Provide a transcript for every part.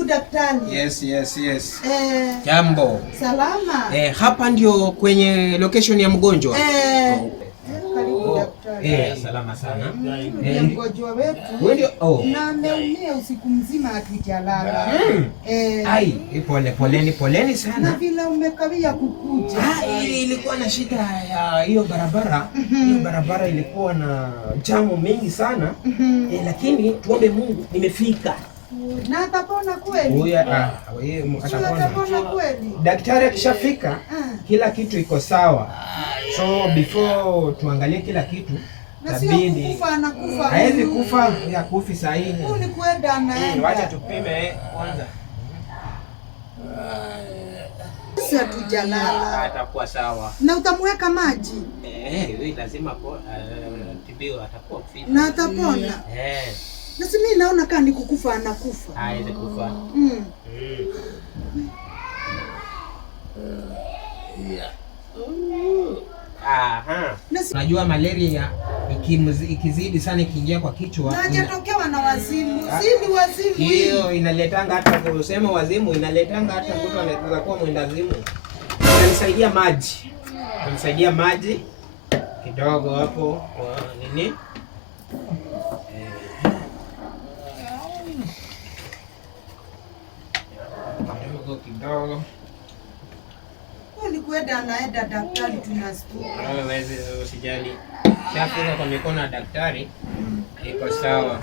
Karibu daktari. Yes. Jambo. Salama. Hapa ndio kwenye location ya mgonjwa. Karibu daktari. Salama sana. Mgonjwa wetu. Ndio. Na ameumia usiku mzima hatujalala. Poleni sana. Na vile umekawia kukuja. Ilikuwa na shida ya hiyo barabara. Hiyo barabara ilikuwa na jamu mingi sana. Lakini tuombe Mungu nimefika. Na atapona kweli? Atapona kweli. Daktari akishafika kila kitu iko sawa. So before tuangalie kila kitu, tabidi anakufa. Haezi kufa ya kufi sahihi. Huyu ni kwenda anaenda. Wacha tupime kwanza. Sasa tujalala. Atakuwa sawa. Na utamweka maji? Wewe lazima tibiwa, atakuwa fit. Na atapona? Na si mimi naona kama ni kukufa anakufa. Haezi kufa. Unajua malaria ikizidi sana ikiingia kwa kichwa. Na hajatokewa na wazimu. Si wazimu. Hiyo inaletanga hata kusema wazimu, inaletanga hata mtu anaweza kuwa mwendazimu. Tunisaidia maji kidogo hapo kwa nini? Kidogo. Kwenda anaenda daktari tunasikia. Wewe usijali. Shafika kwa mikono ya daktari. Iko sawa.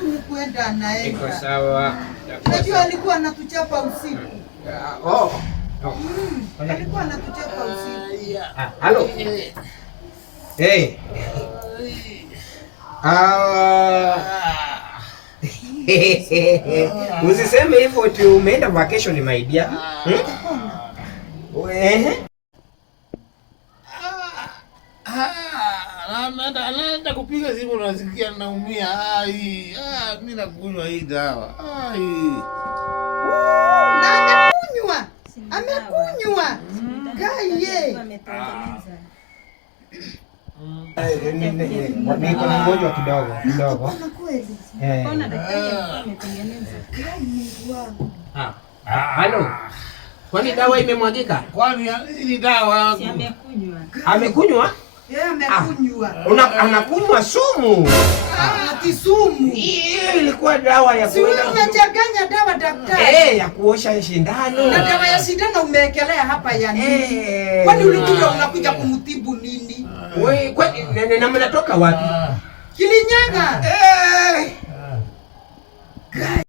Huyu kwenda anaenda. Iko sawa. Unajua alikuwa anatuchapa usiku. Alikuwa anatuchapa usiku. Halo. Usiseme hivyo tu umeenda vacation my dear. Anaenda kupiga simu unasikia naumia. Mimi nakunywa hii dawa. Na amekunywa. Gaye. Niko na mgonjwa kidogo. Halo. Kwani dawa imemwagika? Kwani hii dawa amekunywa? Amekunywa. Anakunywa sumu. Ati sumu. Hiyo ilikuwa dawa ya kuenda. Si umechanganya dawa daktari? Ya kuosha shindano. Na dawa ya shindano umeekelea hapa ya nini? Kwani ulikuja unakuja kumtibu nini? Wewe kwani na mnatoka wapi? Kilinyaga.